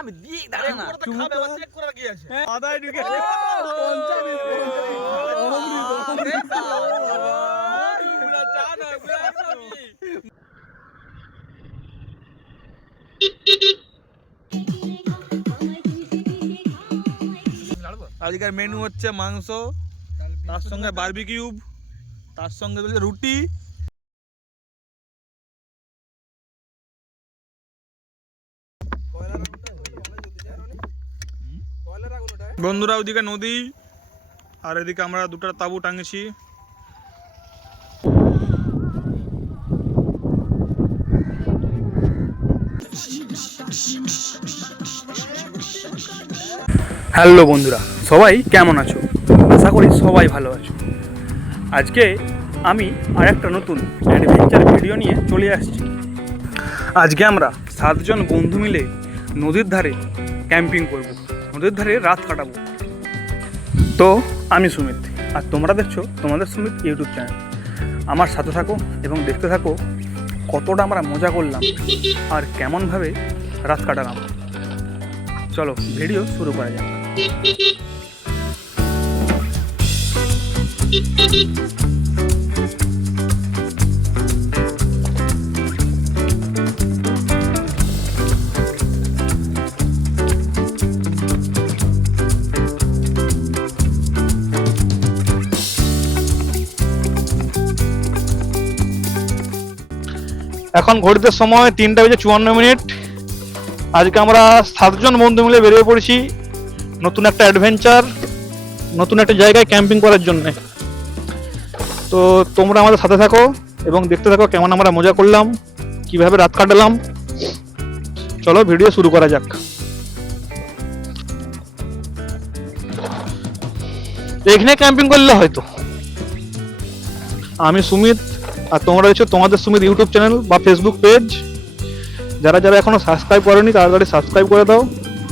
আমি দিয়ে দাঁড়া না খাবে আবার চেক করার কি আছে আদায় ঢুকে আজকের মেনু হচ্ছে মাংস, তার সঙ্গে বারবিকিউ, তার সঙ্গে রুটি। বন্ধুরা ওদিকে নদী আর এদিকে আমরা দুটো তাঁবু টাঙেছি। হ্যালো বন্ধুরা, সবাই কেমন আছো? আশা করি সবাই ভালো আছো। আজকে আমি আরেকটা নতুন অ্যাডভেঞ্চার ভিডিও নিয়ে চলে আসছি। আজকে আমরা 7 জন বন্ধু মিলে নদীর ধারে ক্যাম্পিং করব, নদীর ধারে রাত কাটাবো। তো আমি সুমিত, আর তোমরা দেখছো তোমাদের সুমিত ইউটিউব চ্যানেল। আমার সাথে থাকো এবং দেখতে থাকো কতটা আমরা মজা করলাম আর কেমনভাবে রাত কাটালাম। চলো ভিডিও শুরু করা যাক। এখন ঘড়িতে সময় 3:54। আজকে আমরা 7 জন বন্ধু মিলে বেরিয়ে পড়েছি নতুন একটা অ্যাডভেঞ্চার, নতুন একটা জায়গায় ক্যাম্পিং করার জন্য। তো তোমরা আমাদের সাথে থাকো এবং দেখতে থাকো কেমন আমরা মজা করলাম, কিভাবে রাত কাটালাম। চলো ভিডিও শুরু করা যাক। এখানে ক্যাম্পিং করলে হয়তো। আমি সুমিত, আর তোমরা দেখছো তোমাদের সুমিত ইউটিউব চ্যানেল বা ফেসবুক পেজ। যারা যারা এখনো সাবস্ক্রাইব করেনি তাড়াতাড়ি সাবস্ক্রাইব করে দাও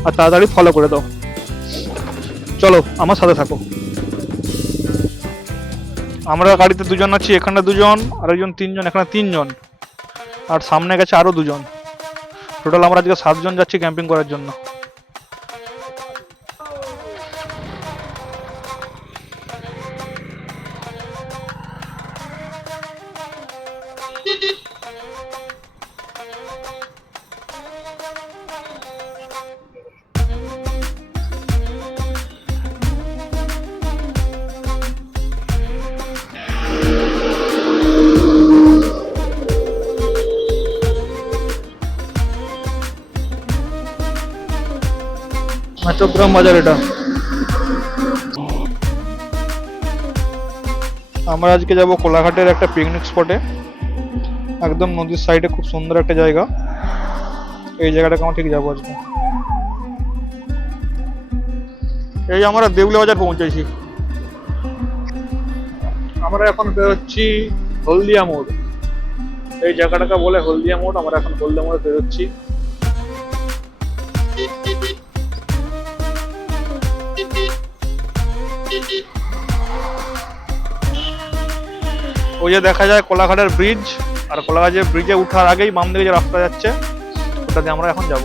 আর তাড়াতাড়ি ফলো করে দাও। চলো আমার সাথে থাকো। আমরা গাড়িতে 2 জন আছি, এখানে 2 জন, আরেকজন 3 জন, এখানে 3 জন, আর সামনে গেছে আরো 2 জন। টোটাল আমরা আজকে 7 জন যাচ্ছি ক্যাম্পিং করার জন্য। চট্টগ্রাম বাজার এটা। আমরা আজকে যাব কোলাঘাটের একটা পিকনিক স্পটে, একদম নদীর সাইডে, খুব সুন্দর একটা জায়গা। এই জায়গাটাকে আমরা ঠিক যাবো আজকে। এই আমরা দেউলিয়া বাজার পৌঁছেছি। আমরা এখন বেরোচ্ছি হলদিয়া মোড়। এই জায়গাটাকে বলে হলদিয়া মোড়। আমরা এখন হলদিয়া মোড়ে বেরোচ্ছি। ওই যে দেখা যায় কোলাঘাটের ব্রিজ, আর কোলাঘাটের ব্রিজে উঠার আগেই বাম দিকে যে রাস্তা যাচ্ছে ওটা দিয়ে আমরা এখন যাব।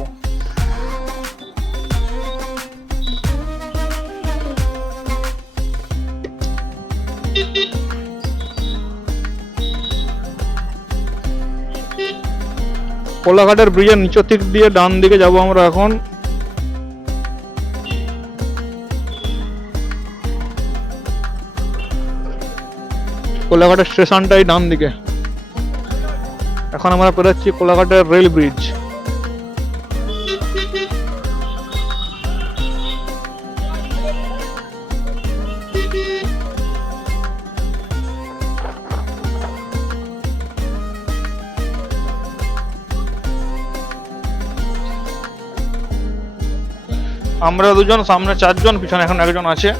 কোলাঘাটের ব্রিজের নিচের দিক দিয়ে ডান দিকে যাব আমরা এখন। কোলাঘাটের স্টেশনটাই ডান দিকে। এখন আমরা পেরোচ্ছি কোলাঘাটের রেল ব্রিজ। আমরা 2 জন, সামনে 4 জন, পিছনে এখন 1 জন আছে।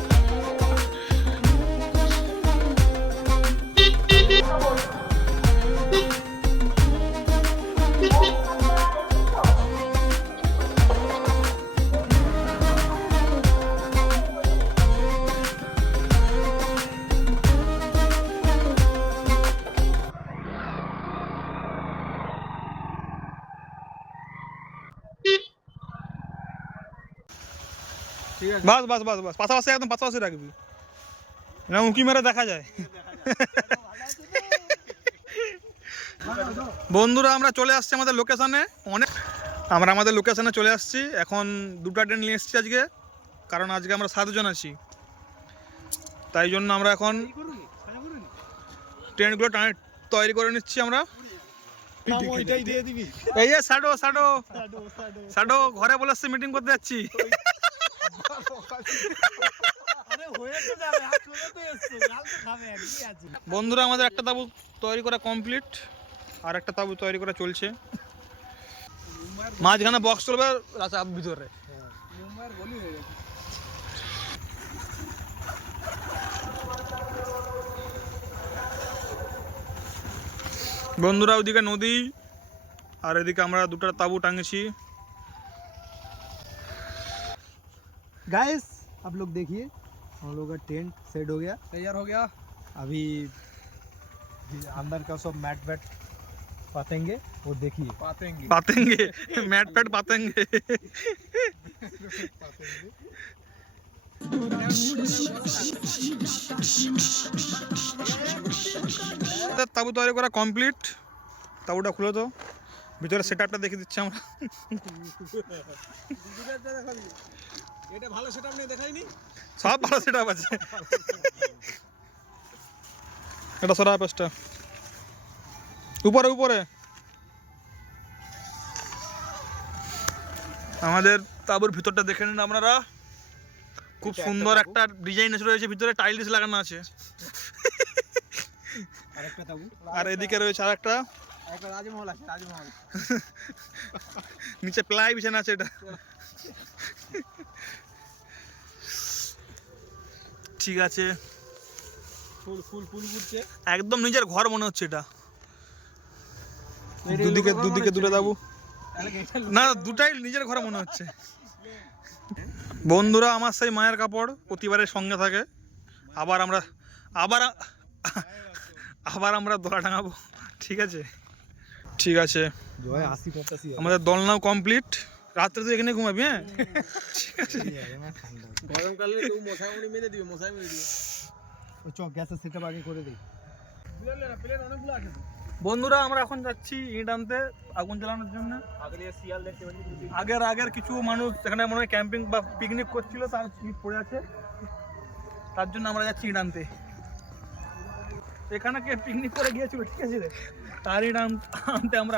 বাস বাস বাস বাস পাশাপাশি একদম পাশাপাশি রাখবি না উঁকি মেরে দেখা যায়। বন্ধুরা আমরা চলে আসছি আমাদের লোকেশনে, আমাদের লোকেশনে চলে আসছি। এখন 2টা ট্রেন নিয়ে এসেছি আজকে, কারণ আজকে আমরা 7 জন আছি, তাই জন্য আমরা এখন ট্রেনগুলো তৈরি করে নিচ্ছি আমরা। এই যে সাডো সাডো সাডো ঘরে বলে আসছে মিটিং করতে যাচ্ছি। বন্ধুরা আমাদের একটা তাবু তৈরি করা কমপ্লিট, আর একটা তাবু তৈরি করা চলছে। মাঝখানে বক্স চলবে ভিতরে। বন্ধুরা ওইদিকে নদী, আর এদিকে আমরা 2টা তাবু টাঙেছি। गाइस आप लोग देखिए हम लोग का टेंट सेट हो गया, तैयार हो गया। अभी अंदर का सब मैट वैट पातेंगे, वो देखिए पातेंगे मैट पैट पातेंगे। তাবু তৈরি করা কমপ্লিট। তাবুটা খুলে তো, ভিতরে সেটআপটা দেখে দিচ্ছি আমরা। এটা ভালো সেটআপ নেই, দেখাইনি। সব ভালো সেটআপ আছে। এটা সরা পাঁচটা উপরে উপরে। আমাদের তাবুর ভিতরটা দেখে নিন আপনারা, খুব সুন্দর একটা ডিজাইন রয়েছে, ভিতরে টাইলস লাগানো আছে। আরেকটা তাবু, আর এদিকে রয়েছে আরেকটা, একটা রাজমহল আছে, রাজমহল। নিচে প্লাই বিছানা আছে। এটা ঠিক আছে, ফুল ফুল ফুল ফুটছে, একদম নিজের ঘর মনে হচ্ছে এটা। দুদিকে 2টা তাবু, না 2টাই নিজের ঘর মনে হচ্ছে। বন্ধুরা আমার সেই মায়ের কাপড় প্রতিবারের সঙ্গে থাকে। আবার আমরা দোলা টাঙাবো। ঠিক আছে ঠিক আছে, আমাদের দোলনাও কমপ্লিট। রাত্রে তো এখানে ঘুমাবি। হ্যাঁ ঠিক আছে। গরমকালে কেউ মশাই মুড়ি মেরে দিবে, মশাই মুড়ি দিবে। ওই চক গ্যাসের সেটআপ আগে করে দেই। প্লেট অনেকগুলো আছে। বন্ধুরা আমরা এখন যাচ্ছি ইট আনতে আগুন জ্বালানোর জন্য। আগের কিছু মানুষ এখানে মনে হয় ক্যাম্পিং বা পিকনিক করছিল, তার ইট পড়ে আছে, তার জন্য আমরা যাচ্ছি ইট আনতে। এখানে কে পিকনিক করে গিয়েছিল, ঠিক আছে রে, তার ইট আনতে আমরা।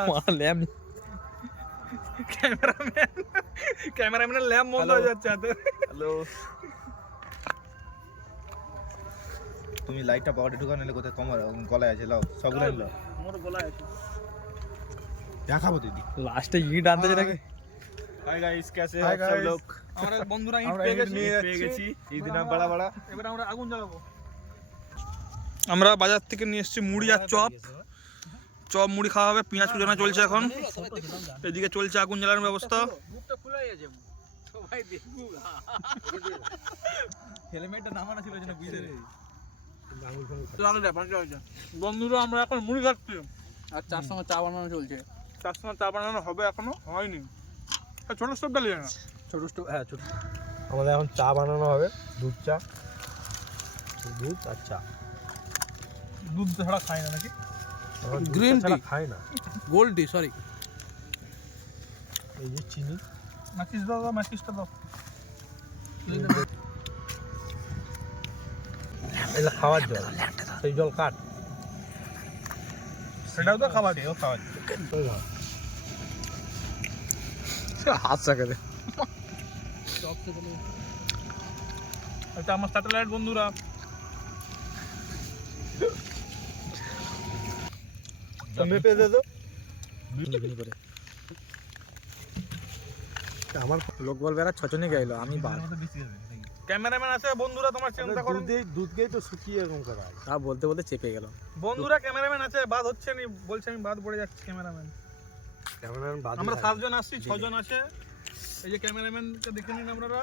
ক্যামেরাম্যানের ল্যাম্প বন্ধ হয়ে যাচ্ছে হাতে। হ্যালো, তুমি লাইটটা পকেটে ঢুকা নিলে কোথায়? তোমার গলায় আছে, লাও সবগুলো লাও। মোর গলায় আছে, দেখাবো দিদি। লাস্টে ইট আনতে যে নাকি। হাই গাইস, कैसे Hi हैं सब guys. लोग? আমরা বন্ধুরা ইট পেয়ে গেছি। ঈদ দিনা বড় বড়। এবার আমরা আগুন জ্বালাবো। আমরা বাজার থেকে নিয়ে এসেছি মুড়ি আর চপ মুড়ি খাওয়া হবে। পেঁয়াজ কুচানো চলছে এখন, এদিকে চলছে আগুন জ্বালানোর ব্যবস্থা। হেলমেটটা নামানো ছিল যেন বুঝে রে। বন্ধুরা আমরা এখন মুড়ি খাচ্ছি, আর চার সঙ্গে চা বানানো চলছে। তার সময় চা বানানো হবে, এখনো হয়নি। ছোট স্টোভ ডালিয়ে না, ছোট স্টোভ, হ্যাঁ ছোট। আমাদের এখন চা বানানো হবে, দুধ চা, দুধ আর চা। দুধ ছাড়া খাই না নাকি? গ্রিন টি খাই না, গোল্ড টি, সরি। এই যে চিনি, মাচিস দাও, মাচিসটা দাও। এটা খাওয়ার জল, সেই জল কাট। সেটাও তো খাবার। হাত সাকারে। এটা আমার স্যাটেলাইট বন্ধুরা। মেপে দে তো। আমার লোক বলবে এরা ছচনে গেল, আমি বাদ। ক্যামেরাম্যান আছে বন্ধুরা, তোমার চিন্তা করো। দুধকেই তো শুকিয়ে এরকম করা হয়। তা বলতে বলতে চেপে গেল। বন্ধুরা ক্যামেরাম্যান আছে, বাদ হচ্ছে না, বলছে আমি বাদ পড়ে যাচ্ছি। ক্যামেরাম্যান আমরা 7 জন আসছি, 6 জন আছে। এই যে ক্যামেরাম্যানকে দেখে নিন আপনারা।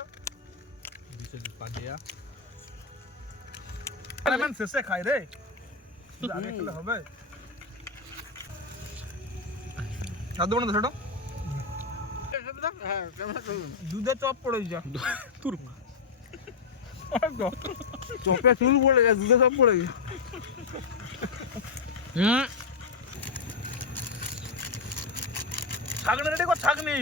ক্যামেরাম্যান শেষে খাই রে, আগে খেলে হবে। খাদ্য বানাতে ছোট দুধে চপ পড়ে যা তোর চোখে চুল পড়ে গেছে, দুধে সব পড়ে গেছে। ছাগনি রেডি কর, ছাগনি।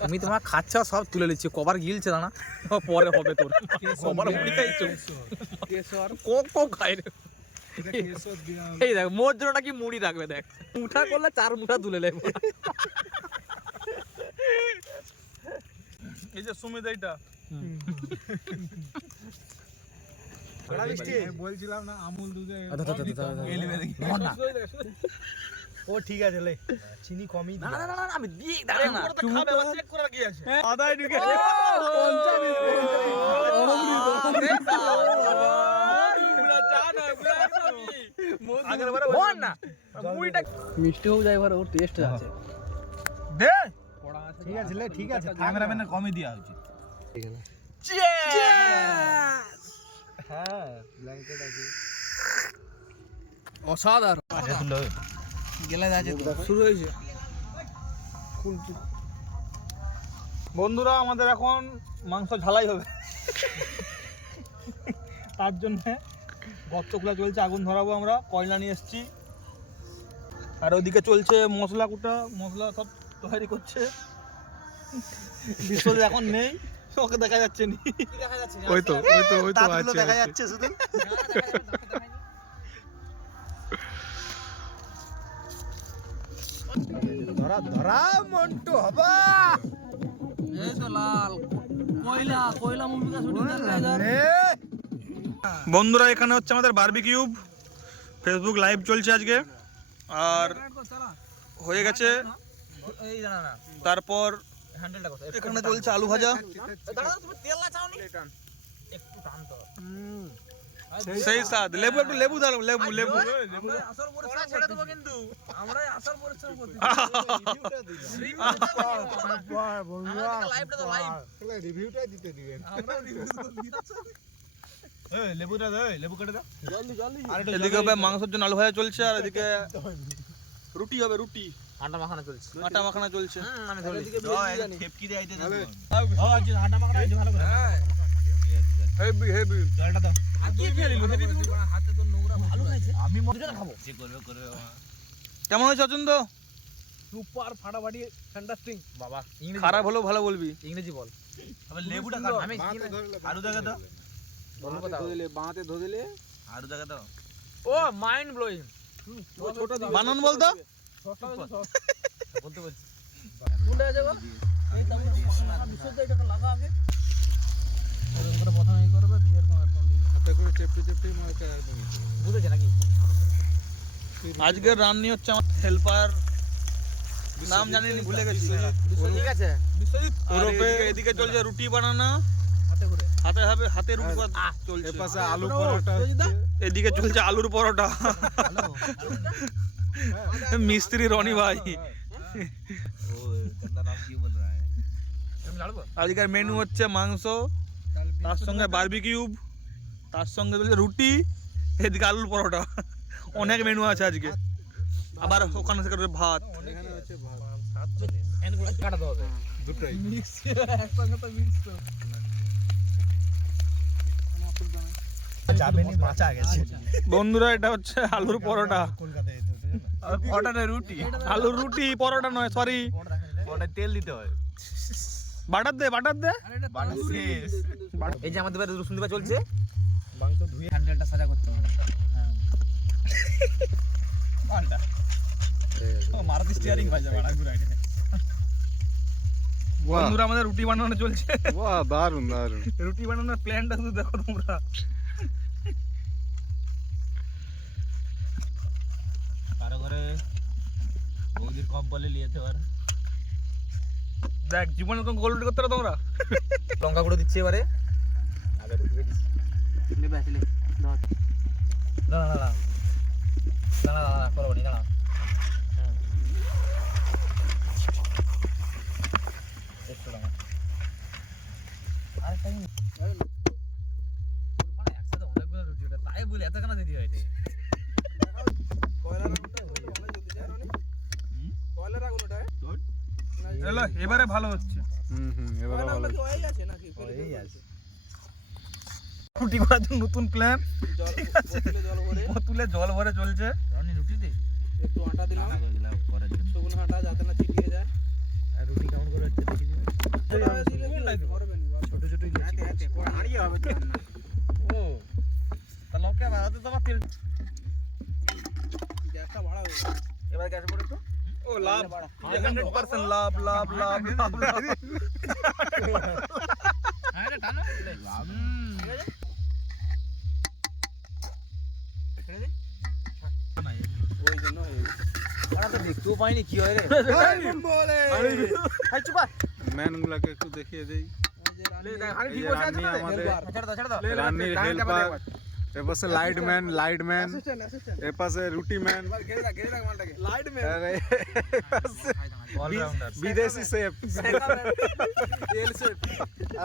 তুমি তোমার খাচ্ছ সব তুলে নিচ্ছি, কবার গিলছে না পরে হবে তোর কবার মুড়ি খাইছো কোক খাই রে। এই দেখ মোর জন্য নাকি মুড়ি রাখবে, দেখ মুঠা করলে 4 মুঠা তুলে নেবে। এই যে সুমিত এইটা বলছিলাম না আমুল দুধে না ও ঠিক আছে লে চিনি কমই না না না আমি দিয়ে দাঁড়া না খাবে চেক করার কি আছে? আদায় ঢুকে বল না মুড়িটা মিষ্টি হোক যায়, এবার ওর টেস্ট আছে। দে ঠিক আছে লে ঠিক আছে ক্যামেরাম্যানের কমই দেওয়া উচিত। হ্যাঁ ব্ল্যাঙ্কেট আছে অসাধারণ গেলা যাচ্ছে তো শুরু হয়েছে। বন্ধুরা আমাদের এখন মাংস ঝালাই হবে, তার জন্য গর্তগুলা চলছে, আগুন ধরাবো আমরা, কয়লা নিয়ে এসেছি। আর ওদিকে চলছে মশলা কুটা, মশলা সব তৈরি করছে। বিশ্বজিৎ এখন নেই, ওকে দেখা যাচ্ছে নি। ওই তো আছে দেখা যাচ্ছে শুধু। ধরা ধরা মন্টু হবা এই তো লাল কয়লা কয়লা মুভিটা শুটিং বন্ধুরা এখানে হচ্ছে আমাদের বারবিকিউ, ফেসবুক লাইভ চলছে আজকে, আর হয়ে গেছে। এই দাঁড়া না তারপর হ্যান্ডেলটা কথা এখানে চলছে আলু ভাজা, দাঁড়া তুমি তেল না চাওনি একটু টান তো সেই স্বাদ। লেবু একটু লেবু দাও, লেবু লেবু। আমরা আসল পরিশ্রম ছেড়ে দেবো, কিন্তু আমরা আসল পরিশ্রম করতে লাইভটা তো লাইভ রিভিউটা দিতে দিবেন আমরা রিভিউ এই লেবুটা দে, লেবু কেটে দে। জলদি জলদি এদিকে হবে মাংসের জন্য আলু ভাজা চলছে, আর এদিকে রুটি হবে, রুটি আটা মাখানো চলছে। আটা মাখানা চলছে। আমি ধরে খেপকি দিয়ে আইতে দে। আটা মাখানো হয়েছে ভালো করে। Heavy heavy. জলটা দাও। আর কি খেয়ে নিল হাতে তো নোংরা ভালো খাইছে। আমি দুজনে খাবো। যে করবে কেমন হয়েছে অচন্দ? সুপার ফাটাফাটি ফ্যান্টাস্টিক বাবা। ইংরেজি খারাপ হলেও ভালো বলবি। ইংরেজি বল। আবার লেবুটা কাটো। আমি আলু দেখা দাও। বাঁতে ধো দিলে আলু দেখা দাও। ও মাইন্ড ব্লোয়িং। বানান বলতো? বলতে বলছি। কোনটা আছে গো? এই তো বিশ্বতে এটা লাগা আগে। এরকম করে প্রথমে এই করবে, দিয়ে তোমার ফোন দিবে। হাতে করে চেপটে চেপটে মারতে একদম বুঝেছে নাকি? আজকের রান্নি হচ্ছে আমার হেল্পার, নাম জানিনি, ভুলে গেছি। ঠিক আছে। আর এদিকে চলছে রুটি বানানো, হাতে করে। হাতে হবে, হাতে রুটি চলছে। এর পাশে আলু পরোটা এদিকে চলছে আলুর পরোটা। মিস্ত্রি রনি ভাই। ও বন্দা নাম কি বল रहा है? আমি লাড়বো। আজকের মেনু হচ্ছে মাংস, তার সঙ্গে বারবিকিউ, তার সঙ্গে চলছে রুটি, এদিকে আলুর পরোটা। অনেক মেনু আছে আজকে। আবার ওখানে থেকে ভাত। এখানে আছে ভাত এন্ড করে কাটাতে হবে। দুটোই মিক্স একসঙ্গে তো মিক্স তো। যাবে নি বাঁচা গেছে। বন্ধুরা এটা হচ্ছে আলুর পরোটা, কলকাতায় যেতে হচ্ছে না। আর পটাটা রুটি। আলুর রুটি, পরোটা নয়, সরি। ওটা তেল দিতে হয়। বাটার দে, বাটার দে। বাটা শেষ। এই যে আমাদের বাড়ি রসুন দিবা চলছে। মাংস ধুয়ে হ্যান্ডেলটা সাজা করতে হবে। পাল্টা। ও মারুতি স্টিয়ারিং বাজে বড় ঘুরাইতে। বন্ধুরা আমাদের রুটি বানানো চলছে। বাহ দারুন দারুন রুটি বানানোর প্ল্যানটা শুধু দেখো তোমরা। কারো ঘরে বৌদির কম বলে নিয়েতে পারে। দেখ জীবনে কোনো গোল রুটি করতে পারো তোমরা? লঙ্কা গুঁড়ো দিচ্ছি এবারে। আগে রুটি দিয়ে দিচ্ছি। নেবে আসলে দাও। না না না না না না করবো নি, না একটু লঙ্কা। আরেকটা জিনিস। মানে একসাথে অনেকগুলো রুটি ওটা, তাই বলি এত কেন দিদি হয় এটা? এলো এবারে ভালো হচ্ছে। রুটি করার জন্য নতুন প্ল্যান, ঠিক আছে, বোতলে জল ভরে চলছে। একটু আটা দিলাম শুকনো আটা যাতে না চিটিয়ে যায়। রুটি কেমন করে হচ্ছে দেখি দিবি। ছোট ছোট হারিয়ে হবে ও তাহলে ওকে বাড়াতে তো তেল গ্যাসটা বাড়াবো। এবার গ্যাস পড়ে তো ও লাভ 100% লাভ লাভ লাভ লাভ হ্যাঁ এটা টানো লাভ ঠিক আছে ওই জন্য ওরা তো দেখতেও পাইনি কি হয় রে ভাই চুপ ম্যানগুলোকে একটু দেখিয়ে দেই। আরে এই যে রান্নি আমাদের ছেড়ে দাও রান্নির হেল্পার, এপাশে লাইটম্যান, এপাশে রুটি ম্যান, আর এপাশে বিদেশি শেফ,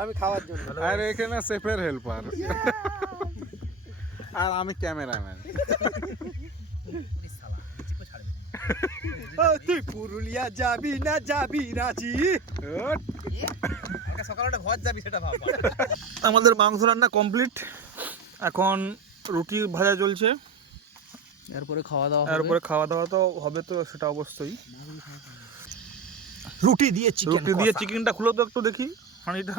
আমি খাওয়ার জন্য আর এখানে শেফের হেল্পার, আর আমি ক্যামেরাম্যান। তুই পুরুলিয়া যাবি না যাবি রাজি? সকালে ঘর যাবি সেটা ভাব। আমাদের মাংস রান্না কমপ্লিট, এখন রুটি ভাজা চলছে, এরপরে খাওয়া দাওয়া এরপরে খাওয়া দাওয়া তো হবে, তো সেটা অবশ্যই। রুটি দিয়ে রুটি দিয়ে চিকেনটা খুলো তো একটু দেখি হাঁড়িটা।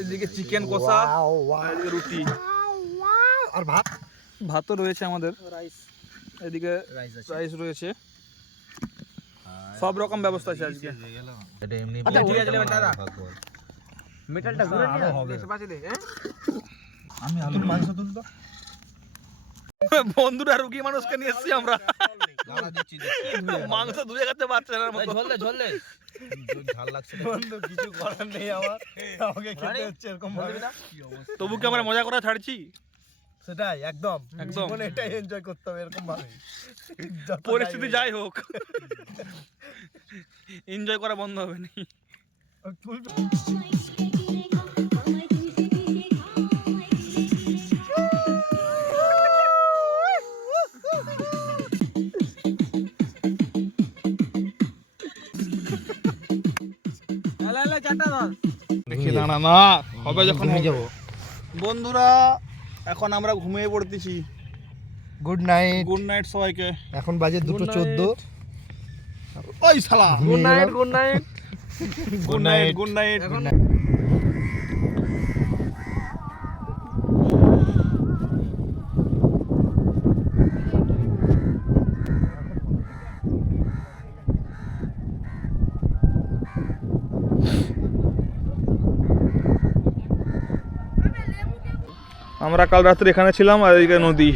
এদিকে চিকেন কষা, এদিকে রুটি আর ভাত, ভাতও রয়েছে আমাদের, রাইস এদিকে রাইস রয়েছে, সব রকম ব্যবস্থা আছে আজকে। এটা এমনি আচ্ছা, ঠিক আছে, দাদা। ভাগবত। মেটালটা ঘুরে নিয়ে হবে। দেশে পাশে দে হ্যাঁ আমি আলুর মাংস তুলতো। বন্ধুরা রুগী মানুষকে নিয়ে এসেছি আমরা, দাঁড়া দিচ্ছি মাংস ধুয়ে খেতে পারছে না মতো। ঝোল দে ঝোল দে ঝাল লাগছে। বন্ধু কিছু করার নেই আমার, আমাকে খেতে হচ্ছে এরকম ভাবে। তবু কি আমরা মজা করা ছাড়ছি? সেটাই একদম একদম। জীবনে এটাই এনজয় করতে হবে এরকম ভাবে, যত পরিস্থিতি যাই যাই হোক, এনজয় করা বন্ধ হবে না। হোক। তুলবে। দেখি দাঁড়া না, হবে যখন যাবো। বন্ধুরা এখন আমরা ঘুমিয়ে পড়তেছি। Good night. গুড নাইট সবাইকে। এখন বাজে 2:14। ওই শালা, good night, good night, good night, good night. আমরা কাল রাত্রে এখানে ছিলাম, আর এদিকে নদী।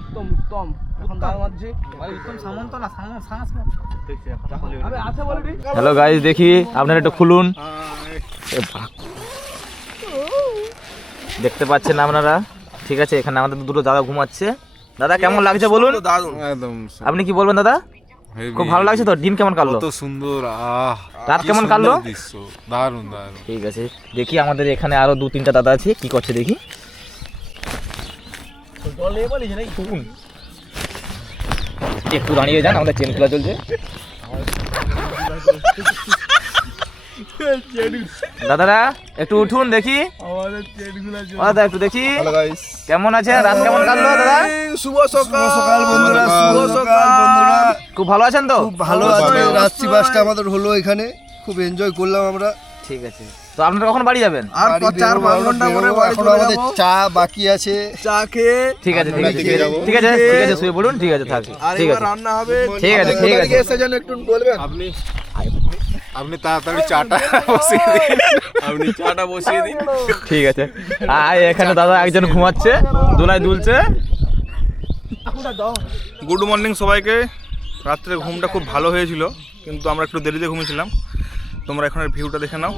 উত্তম উত্তম এখন তার মধ্যে ভাই উত্তম সামন্ত না সাংস আবে আছে বলবি। হ্যালো গাইস, দেখি আপনারা একটু খুলুন, দেখতে পাচ্ছেন আপনারা, ঠিক আছে। এখানে আমাদের দুটো দাদা ঘুমাচ্ছে। দাদা কেমন লাগছে বলুন? একদম আপনি কি বলবেন দাদা? খুব ভালো লাগছে তো? দিন কেমন কাটলো? কত সুন্দর, রাত কি কেমন সুন্দর কাটলো? দৃশ্য, দারুণ দারুণ। ঠিক আছে, দেখি আমাদের এখানে আরো 2-3টা দাদা আছে, কি করছে দেখি। একটু দাঁড়িয়ে যান, আমাদের চেন খোলা চলছে। দাদারা একটু উঠুন দেখি, দাদা একটু দেখি কেমন আছে, রাত কেমন কাটলো দাদা? শুভ সকাল বন্ধুরা, শুভ সকাল বন্ধুরা। খুব ভালো আছেন তো? ভালো আছে, রাত্রি বাসটা আমাদের হলো এখানে, খুব এনজয় করলাম আমরা। ঠিক আছে, তো আপনারা কখন বাড়ি যাবেন? আর 4-5 ঘন্টা পরে এখন আমাদের চা বাকি আছে, চা খেয়ে ঠিক আছে, ঠিক আছে, ঠিক আছে, ঠিক আছে, ঠিক আছে, শুয়ে পড়ুন, ঠিক আছে, থাক, ঠিক আছে, রান্না হবে। ঠিক আছে, ঠিক আছে। এসে যেন একটু বলবেন। আপনি তাড়াতাড়ি চাটা বসিয়ে দিন, আপনি চাটা বসিয়ে দিন। ঠিক আছে। আর এখানে দাদা একজন ঘুমাচ্ছে, দোলায় দুলছে। গুড মর্নিং সবাইকে। রাত্রে ঘুমটা খুব ভালো হয়েছিল, কিন্তু আমরা একটু দেরিতে ঘুমিয়েছিলাম। তোমরা এখানের ভিউটা দেখে নাও।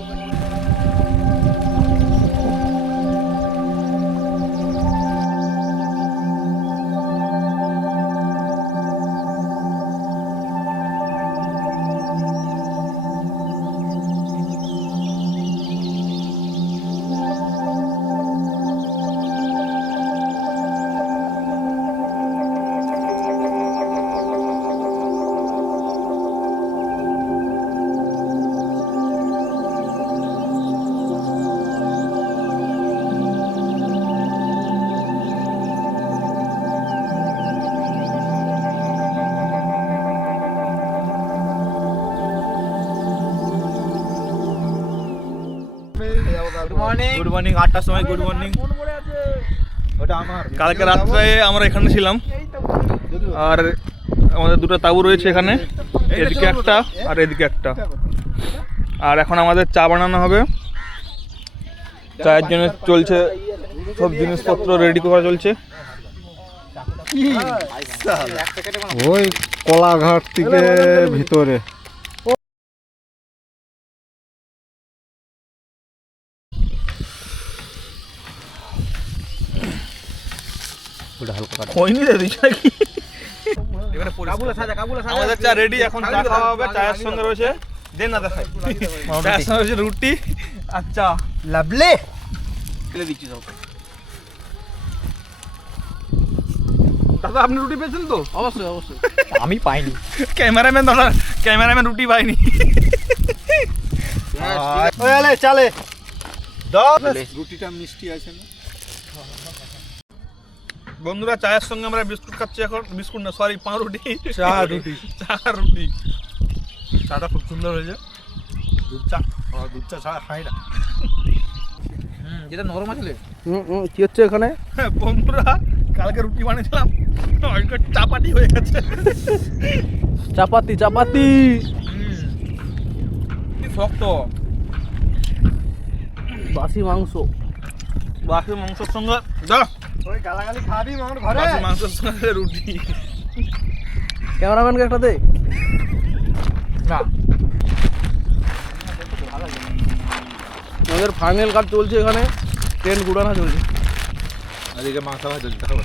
গুড মর্নিং 8টার সময় গুড মর্নিং ওটা আমার কালকে রাত্রে আমরা এখানে ছিলাম, আর আমাদের দুটো তাঁবু রয়েছে এখানে, এদিকে একটা আর এদিকে একটা। আর এখন আমাদের চা বানানো হবে, চায়ের জন্য চলছে সব জিনিসপত্র রেডি করা চলছে। ওই কলাঘাট থেকে ভিতরে হয়নি রে দিস নাকি? আমাদের চা রেডি, এখন চা খাওয়া হবে। চায়ের সঙ্গে রয়েছে দেন না দেখাই, চায়ের সঙ্গে রয়েছে রুটি আর চা। লাভলি ফেলে দিচ্ছি সব। দাদা আপনি রুটি পেয়েছেন তো? অবশ্যই অবশ্যই। আমি পাইনি। ক্যামেরাম্যান দাদা, ক্যামেরাম্যান রুটি পাইনি। ওলে চলে রুটিটা মিষ্টি আছে না? বন্ধুরা চায়ের সঙ্গে আমরা বিস্কুট খাচ্ছি এখন, বিস্কুট না সরি পাউরুটি, চা রুটি। চা রুটি। চাটা খুব সুন্দর হয়েছে। দুধ চা ছাড়া খাই না। যেটা নরম আছে। কি হচ্ছে এখানে? হ্যাঁ, বন্ধুরা কালকে রুটি বানিয়েছিলাম, চাপাটি হয়ে গেছে। চাপাতি চাপাতি কি শক্ত বাসি মাংস। বাকি মাংসের সঙ্গে দা, ওই গালাগালি খাবি আমার ঘরে। বাকি মাংসের সঙ্গে রুটি। ক্যামেরাম্যানকে একটা দে না আমাদের ফাইনাল কাজ চলছে এখানে, ট্রেন গুড়ানো চলছে। এদিকে মাংস ভাজা চলছে দেখো।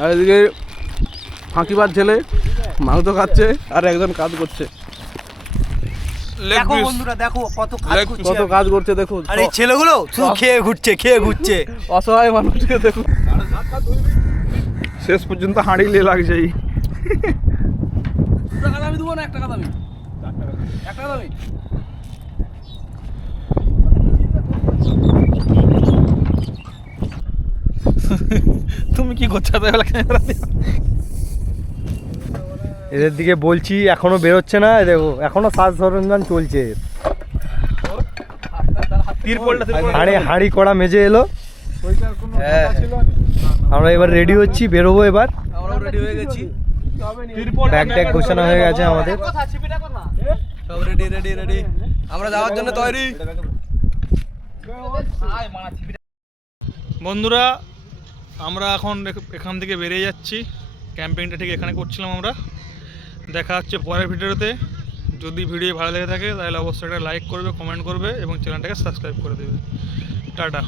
আর এদিকে ফাঁকিবার ছেলে মাংস খাচ্ছে আর একজন কাজ করছে। দেখো বন্ধুরা দেখো কত কত কাজ করছে দেখুন। আর এই ছেলেগুলো শুধু খেয়ে ঘুরছে। অসহায় মানুষকে দেখুন। শেষ পর্যন্ত হাঁড়িলে লাগছেই। টাকা দামি দেবো না, 1 টাকা দামি, 1 টাকা দামি। তুমি কি করছো তাহলে ক্যামেরা দিয়ে? এদের দিকে বলছি এখনো বেরোচ্ছে না, দেখো এখনো সাজ সরঞ্জাম চলছে। হাঁড়ি কড়া মেজে এলো। আমরা এবার রেডি হচ্ছি, বেরোবো এবার। আমরাও রেডি হয়ে গেছি, ব্যাগ ট্যাগ গোছানো হয়ে গেছে আমাদের। সব রেডি রেডি রেডি, আমরা যাওয়ার জন্য তৈরি। বন্ধুরা আমরা এখন এখান থেকে বেরিয়ে যাচ্ছি, ক্যাম্পিংটা ঠিক এখানে করছিলাম আমরা। দেখা হচ্ছে পরের ভিডিওতে। যদি ভিডিও ভালো লেগে থাকে তাহলে অবশ্যই একটা লাইক করবে, কমেন্ট করবে এবং চ্যানেলটাকে সাবস্ক্রাইব করে দেবে। টাটা।